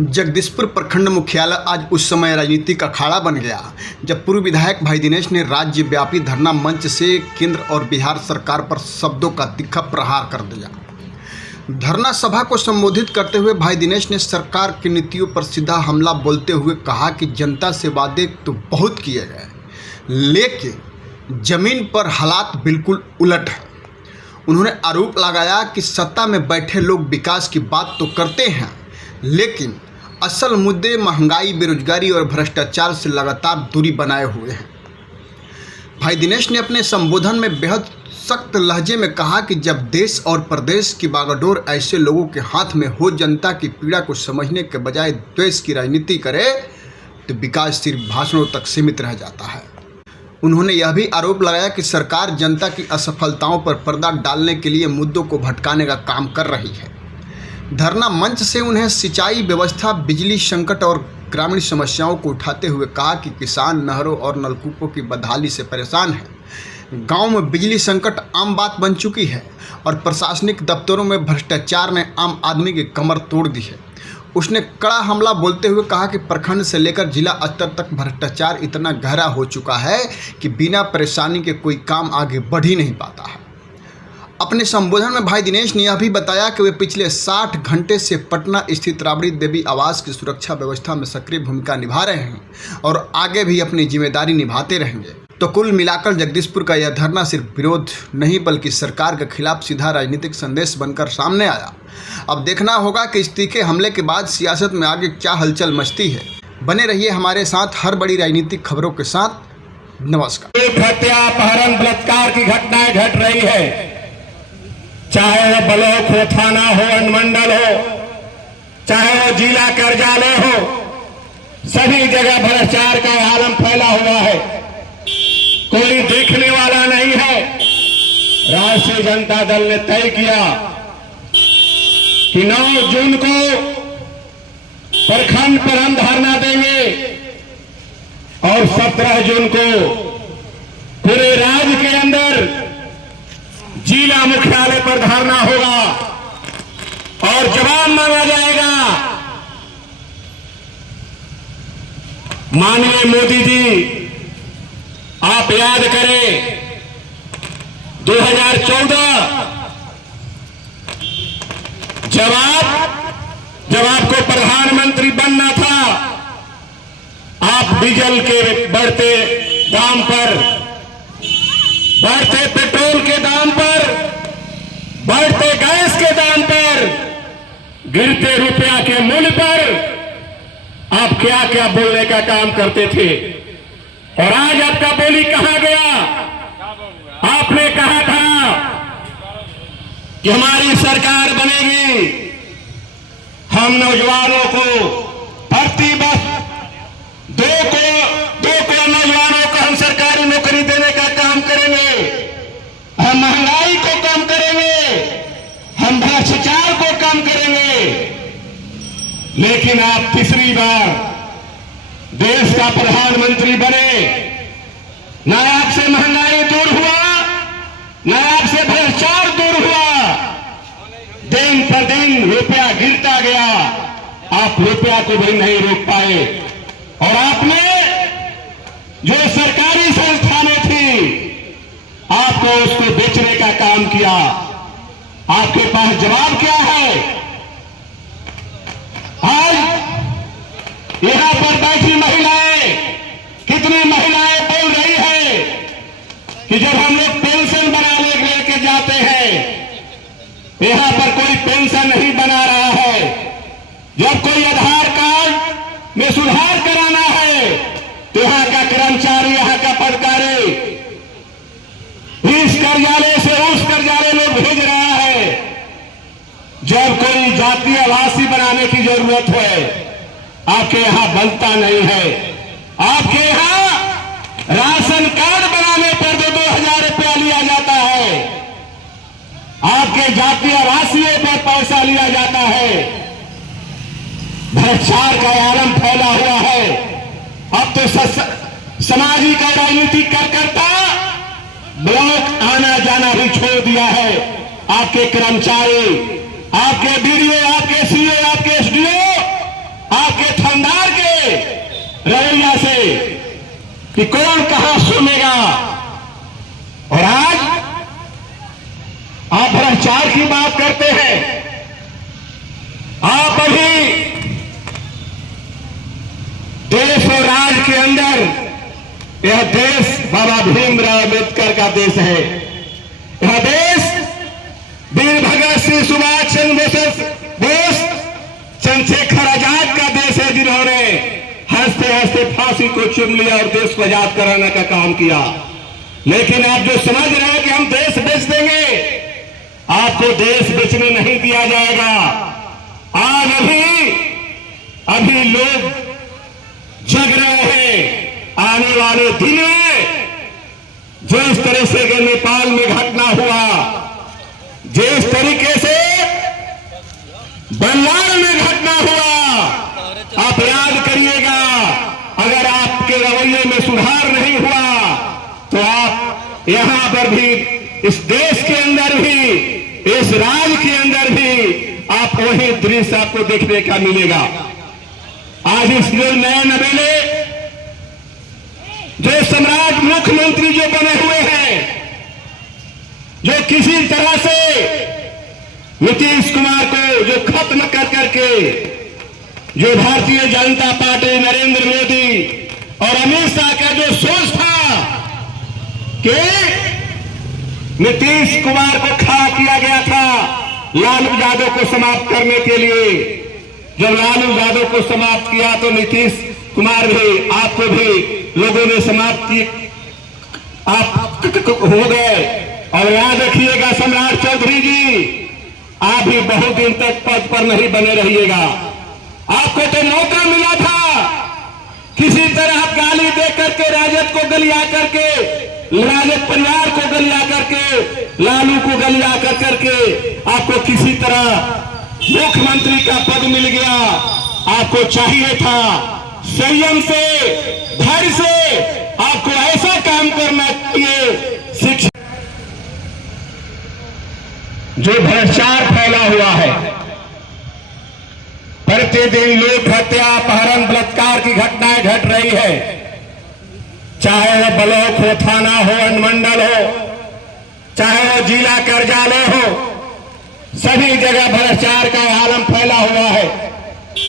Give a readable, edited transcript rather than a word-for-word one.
जगदीशपुर प्रखंड मुख्यालय आज उस समय राजनीति का अखाड़ा बन गया जब पूर्व विधायक भाई दिनेश ने राज्यव्यापी धरना मंच से केंद्र और बिहार सरकार पर शब्दों का तीखा प्रहार कर दिया। धरना सभा को संबोधित करते हुए भाई दिनेश ने सरकार की नीतियों पर सीधा हमला बोलते हुए कहा कि जनता से वादे तो बहुत किए गए, लेकिन जमीन पर हालात बिल्कुल उलट है। उन्होंने आरोप लगाया कि सत्ता में बैठे लोग विकास की बात तो करते हैं, लेकिन असल मुद्दे महंगाई, बेरोजगारी और भ्रष्टाचार से लगातार दूरी बनाए हुए हैं। भाई दिनेश ने अपने संबोधन में बेहद सख्त लहजे में कहा कि जब देश और प्रदेश की बागडोर ऐसे लोगों के हाथ में हो, जनता की पीड़ा को समझने के बजाय द्वेष की राजनीति करे, तो विकास सिर्फ भाषणों तक सीमित रह जाता है। उन्होंने यह भी आरोप लगाया कि सरकार जनता की असफलताओं पर पर्दा डालने के लिए मुद्दों को भटकाने का काम कर रही है। धरना मंच से उन्हें सिंचाई व्यवस्था, बिजली संकट और ग्रामीण समस्याओं को उठाते हुए कहा कि किसान नहरों और नलकूपों की बदहाली से परेशान हैं। गांव में बिजली संकट आम बात बन चुकी है और प्रशासनिक दफ्तरों में भ्रष्टाचार ने आम आदमी की कमर तोड़ दी है। उसने कड़ा हमला बोलते हुए कहा कि प्रखंड से लेकर जिला स्तर तक भ्रष्टाचार इतना गहरा हो चुका है कि बिना परेशानी के कोई काम आगे बढ़ ही नहीं पाता है। अपने संबोधन में भाई दिनेश ने यह भी बताया कि वे पिछले 60 घंटे से पटना स्थित राबड़ी देवी आवास की सुरक्षा व्यवस्था में सक्रिय भूमिका निभा रहे हैं और आगे भी अपनी जिम्मेदारी निभाते रहेंगे। तो कुल मिलाकर जगदीशपुर का यह धरना सिर्फ विरोध नहीं बल्कि सरकार के खिलाफ सीधा राजनीतिक संदेश बनकर सामने आया। अब देखना होगा कि इस तीखे हमले के बाद सियासत में आगे क्या हलचल मचती है। बने रहिए हमारे साथ हर बड़ी राजनीतिक खबरों के साथ। नमस्कार। हत्या, अपहरण, बलात्कार की घटनाएं घट रही है, चाहे वो ब्लॉक हो, थाना हो, अनुमंडल हो, चाहे वो जिला कार्यालय हो, सभी जगह भ्रष्टाचार का आलम फैला हुआ है। कोई देखने वाला नहीं है। राष्ट्रीय जनता दल ने तय किया कि 9 जून को प्रखंड पर हम धरना देंगे और 17 जून को पूरे राज्य के अंदर जिला मुख्यालय पर धरना होगा और जवाब मांगा जाएगा। माननीय मोदी जी, आप याद करें 2014 जब आपको प्रधानमंत्री बनना था, आप डीजल के बढ़ते दाम पर, बढ़ते पेट्रोल के दाम पर, बढ़ते गैस के दाम पर, गिरते रुपया के मूल्य पर आप क्या क्या बोलने का काम करते थे और आज आपका बोली कहां गया? आपने कहा था कि हमारी सरकार बनेगी, हम नौजवानों को प्रति वर्ष 2 करोड़ नौजवानों को हम सरकारी नौकरी देने का काम करेंगे, हम महंगाई को कम करेंगे, हम भ्रष्टाचार को कम करेंगे। लेकिन आप तीसरी बार देश का प्रधानमंत्री बने, न आपसे महंगाई दूर हुआ, न आपसे भ्रष्टाचार दूर हुआ। दिन पर दिन रुपया गिरता गया, आप रुपया को भी नहीं रोक पाए और आपने जो सरकारी संस्थानें थी, आपको उसको बेचने का काम किया। आपके पास जवाब क्या है? आज यहां पर बैठी महिलाएं, कितनी महिलाएं बोल रही है कि जब हम लोग पेंशन बनाने लेके जाते हैं, यहां पर कोई पेंशन नहीं बना रहा है। जब कोई आधार कार्ड में सुधार कराना है तो यहां का कर्मचारी, यहां का पटकारी इस कार्यालय से उस कार्यालय में भेज रहा है। जब कोई जातीय आवासीय बनाने की जरूरत है, आपके यहां बनता नहीं है। आपके यहां राशन कार्ड बनाने पर 2-2 रुपया लिया जाता है, आपके जातीय आवासीय पर पैसा लिया जाता है। भ्रष्टाचार का आलम फैला हुआ है। अब तो सामाजिक और राजनीतिक कार्यकर्ता ब्लॉक आना जाना भी छोड़ दिया है। आपके कर्मचारी, आपके बीडीओ, आपके सीओ, आपके एसडीओ कि कौन कहां सुनेगा। और आज आप भ्रष्टाचार की बात करते हैं। आप अभी देश और राज्य के अंदर, यह देश बाबा भीमराव अम्बेडकर का देश है। यह देश वीर भगत सिंह, सुभाष चंद्र बोस, चंद्रशेखर आजाद का देश है, जिन्होंने हंसते हंसते फांसी को चुन लिया और देश को आजाद कराने का काम किया। लेकिन आप जो समझ रहे हैं कि हम देश बेच देंगे, आपको देश बेचने नहीं दिया जाएगा। आज अभी लोग जग रहे हैं। आने वाले दिन में जिस तरह से नेपाल में घटना हुआ, जिस तरीके से बंगाल में घटना हुआ, आप याद करिएगा, अगर आपके रवैये में सुधार नहीं हुआ तो आप यहां पर भी, इस देश के अंदर भी, इस राज्य के अंदर भी आप वही दृश्य आपको देखने का मिलेगा। आज इस नए नवेले जो सम्राट मुख्यमंत्री जो बने हुए हैं, जो किसी तरह से नीतीश कुमार को जो खत्म कर करके, जो भारतीय जनता पार्टी, नरेंद्र मोदी और अमित शाह का जो सोच था कि नीतीश कुमार को खड़ा किया गया था लालू यादव को समाप्त करने के लिए। जब लालू यादव को समाप्त किया तो नीतीश कुमार भी, आपको भी लोगों ने समाप्त की, आप हो गए। और याद रखिएगा सम्राट चौधरी जी, आप भी बहुत दिन तक पद पर नहीं बने रहिएगा। आपको तो मौका मिला था किसी तरह गाली दे करके, राजद को गलिया करके, राजद परिवार को गलिया करके, लालू को गलिया करके आपको किसी तरह मुख्यमंत्री का पद मिल गया। आपको चाहिए था संयम से, धैर्य से, आपको ऐसा काम करना चाहिए। शिक्षा जो भ्रष्टाचार फैला हुआ है, प्रतिदिन लूट, हत्या, अपहरण, बलात्कार की घटनाएं घट रही है। चाहे वो ब्लॉक हो, थाना हो, अनुमंडल हो, चाहे वो जिला कार्यालय हो, सभी जगह भ्रष्टाचार का आलम फैला हुआ है।